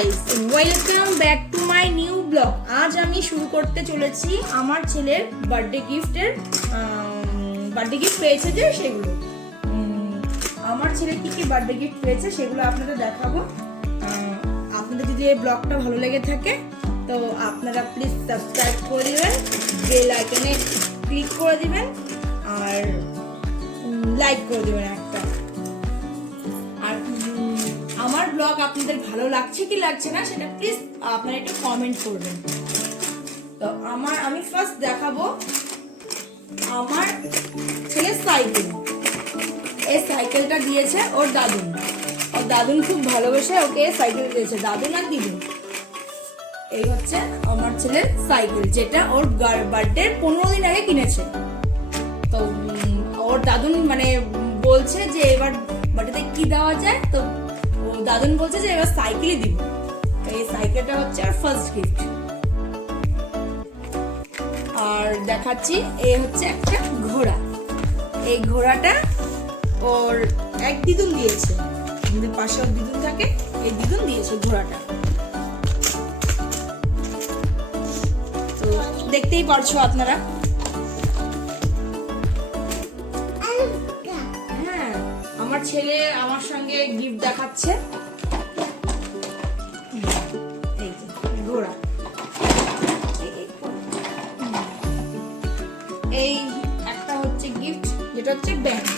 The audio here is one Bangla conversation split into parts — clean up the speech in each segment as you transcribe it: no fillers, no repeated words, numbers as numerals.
Guys, welcome back to my new blog. আজ আমি শুরু করতে চলেছি আমার ছেলের বার্থডে গিফট পেয়েছে যে সেগুলো। আমার ছেলে কি বার্থডে গিফট পেয়েছে সেগুলো আপনাদের দেখাবো। আপনাদের যদি এই ব্লগটা ভালো লেগে থাকে তো আপনারা প্লিজ সাবস্ক্রাইব করে দিবেন, বেল আইকনে ক্লিক করে দিবেন আর লাইক করে দিবেন একটা। আর আমার ব্লগ আপনাদের ভালো লাগছে কি লাগছে না সেটা প্লিজ আপনারা একটু কমেন্ট করবেন। তো আমি ফার্স্ট দেখাবো আমার ছেলের সাইকেল। এই সাইকেলটা দিয়েছে ওর দাদুন। ওর দাদুন খুব ভালোবেসে ওকে সাইকেল দিয়েছে, দাদুন আর দিদুন। এই হচ্ছে আমার ছেলের সাইকেল, যেটা ওর বার্থডে 15 দিন আগে কিনেছে। তো ওর দাদুন মানে বলছে যে এবার বার্থডেতে কি দেওয়া যায়, তো ও দাদুন বলছে যে এবার সাইকেলই দিব। এই সাইকেলটা হচ্ছে আর ফার্স্ট গিফট। আর দেখাচ্ছি এই হচ্ছে একটা ঘোড়া। এই ঘোড়াটা ওর এক দিদুন দিয়েছে, আমাদের পাশে ওর দিদুন থাকে, এই দিদুন দিয়েছে ঘোড়াটা। তো দেখতেই পারছো আপনারা। হ্যাঁ, আমার ছেলে আমার সঙ্গে গিফট দেখাচ্ছে। এই যে ঘোড়া। এই একটা হচ্ছে গিফট যেটা হচ্ছে ব্যান্ড।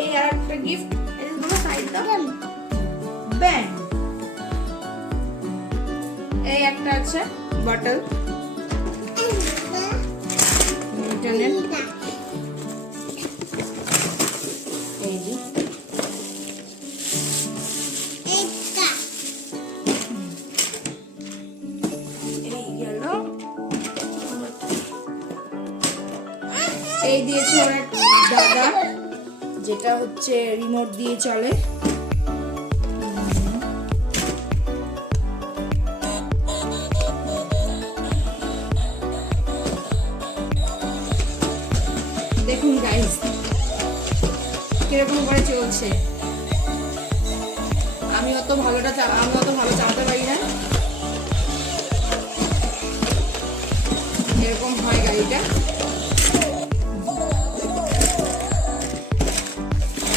এই আর একটা গিফট, এই দুটো সাইড দাও, ব্যান্ড। এই একটা আছে বটল, ইন্টারনেট। এই যে এই দিয়েছে ওর এক দাদা, যেটা হচ্ছে রিমোট দিয়ে চলে। দেখুন গাইস কিরকম করে চলছে। আমি অত ভালো চালাতে পারি না, এরকম হয় গাড়িটা।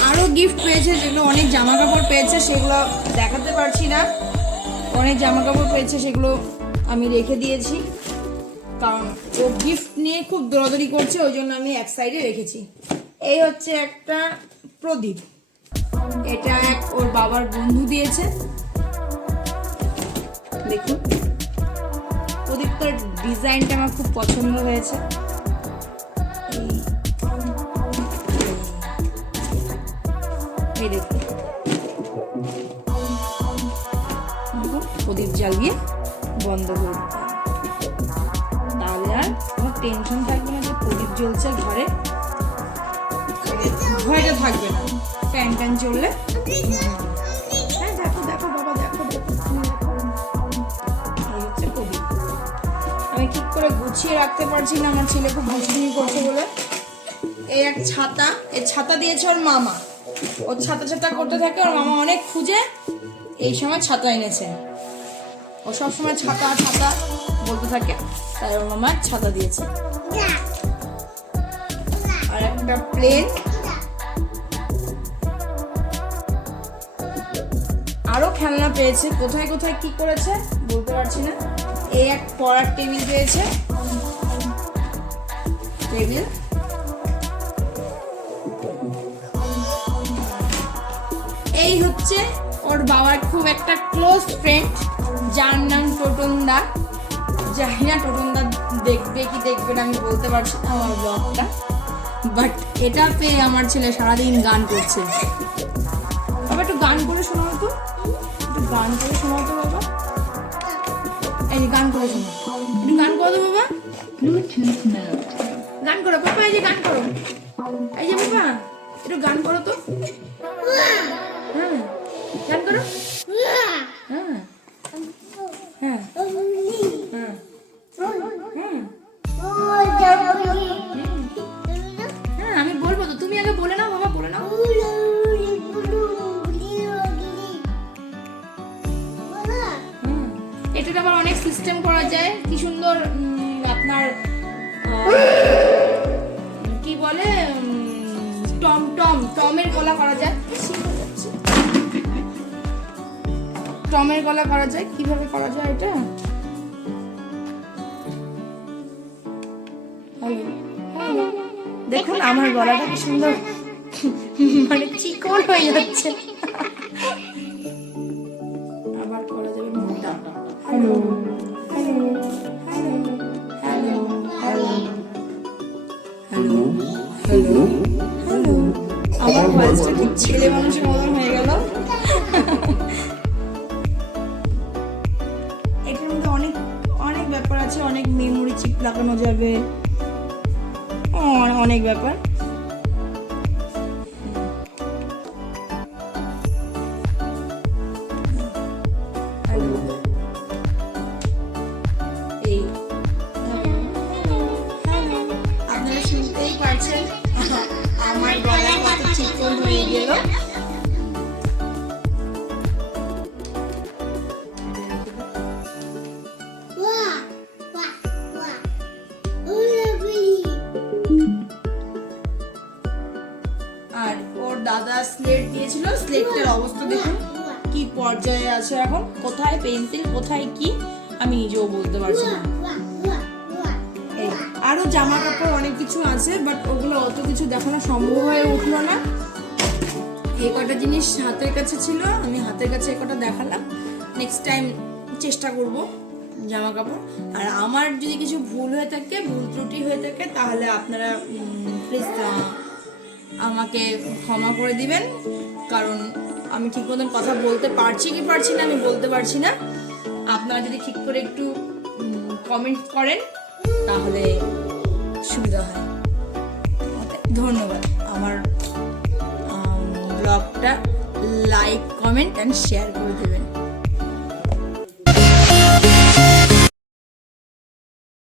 আরো গিফট পেয়েছে, যেগুলো অনেক জামা কাপড় পেয়েছে, সেগুলো দেখাতে পারছি না। অনেক জামা কাপড় পেয়েছে, সেগুলো আমি রেখে দিয়েছি, কারণ ও গিফট নিয়ে খুব দৌড়াদৌড়ি করছে, ওই জন্য আমি এক সাইডে রেখেছি। এই হচ্ছে একটা প্রদীপ, এটা এক ওর বাবার বন্ধু দিয়েছে। দেখুন প্রদীপটার ডিজাইনটা আমার খুব পছন্দ হয়েছে। এই দেখুন প্রদীপ জ্বালিয়ে বন্ধ করে দিতে, তাহলে আর কোনো টেনশন থাকবে না যে প্রদীপ জ্বলছে ঘরে, ভয়টা থাকবে না। ফ্যান ট্যান চললে। হ্যাঁ দেখো দেখো বাবা, দেখো দেখো। এই হচ্ছে প্রদীপ। আমি ঠিক করে গুছিয়ে রাখতে পারছি না, আমার ছেলে খুব দুষ্টুমি করছে বলে। এই এক ছাতা, এই ছাতা দিয়েছে ওর মামা। ওর ছাতা করতে থাকে, ওর মামা অনেক খুঁজে এই সময় ছাতা এনেছে। ও সবসময় ছাতা বলতে থাকে, তাই ওর মামা ছাতা দিয়েছে। আর একটা প্লেন। আরো খেলনা পেয়েছে, কোথায় কোথায় কি করেছে বলতে পারছি না। এই এক পড়ার টেবিল পেয়েছে, টেবিল। এই হচ্ছে ওর বাবার খুব একটা ক্লোজ ফ্রেন্ড, যার নাম টোটনদা। জানি না টোটনদা দেখবে কি দেখবে না আমি বলতে পারছি না আমার ব্লগটা, বাট এটা পেয়ে আমার ছেলে সারাদিন গান করছে। বাবা একটু গান করে শোনাও তো, বাবা। এই যে গান করে শোনাও, একটু গান করো তো বাবা, গান করো পাপা। এই যে গান করো, এই যে বাবা একটু গান করো তো। হ্যাঁ গান করো। হ্যাঁ হ্যাঁ হ্যাঁ হ্যাঁ আমি বলবো তো, তুমি আগে বলে নাও বাবা, বলে নাও। এটাতে আবার অনেক সিস্টেম করা যায়, কি সুন্দর আপনার কি বলে টমের গলা করা যায়, টমের গলা করা যায়। কিভাবে করা যায় এটা? দেখুন আমার গলাটা কি সুন্দর মানে চিকন হয়ে যাচ্ছে। আবার করা যাবে মোটা। Hello hello hello hello hello hello hello. আমার ভয়েসটা ঠিক ছেলে মানুষের মতন হয়ে গেল। এটার মধ্যে অনেক অনেক ব্যাপার আছে, অনেক মেমোরি চিপ লাগানো যাবে, অনেক ব্যাপার। আপনারা শুনতেই পারছেন আমার গলা কত চিকন হয়ে গেল। আর ওর দাদা স্লেট দিয়েছিল, স্লেটটার অবস্থা দেখুন কি পর্যায়ে আছে এখন, কোথায় পেন্সিল কোথায় কি আমি নিজেও বলতে পারছি না। আরো জামা কাপড় অনেক কিছু আছে, বাট ওগুলো অত কিছু দেখানো সম্ভব হয়ে উঠলো না। এই কটা জিনিস হাতের কাছে ছিল, আমি হাতের কাছে এই কটা দেখালাম। নেক্সট টাইম চেষ্টা করব জামা কাপড়। আর আমার যদি কিছু ভুল হয়ে থাকে, ভুল ত্রুটি হয়ে থাকে, তাহলে আপনারা প্লিজ আমাকে ক্ষমা করে দিবেন, কারণ আমি ঠিক মতন কথা বলতে পারছি কি পারছি না আমি বলতে পারছি না। আপনারা যদি ঠিক করে একটু কমেন্ট করেন তাহলে সুবিধা হয়। ধন্যবাদ। আমার ব্লগটা লাইক, কমেন্ট অ্যান্ড শেয়ার করে দেবেন।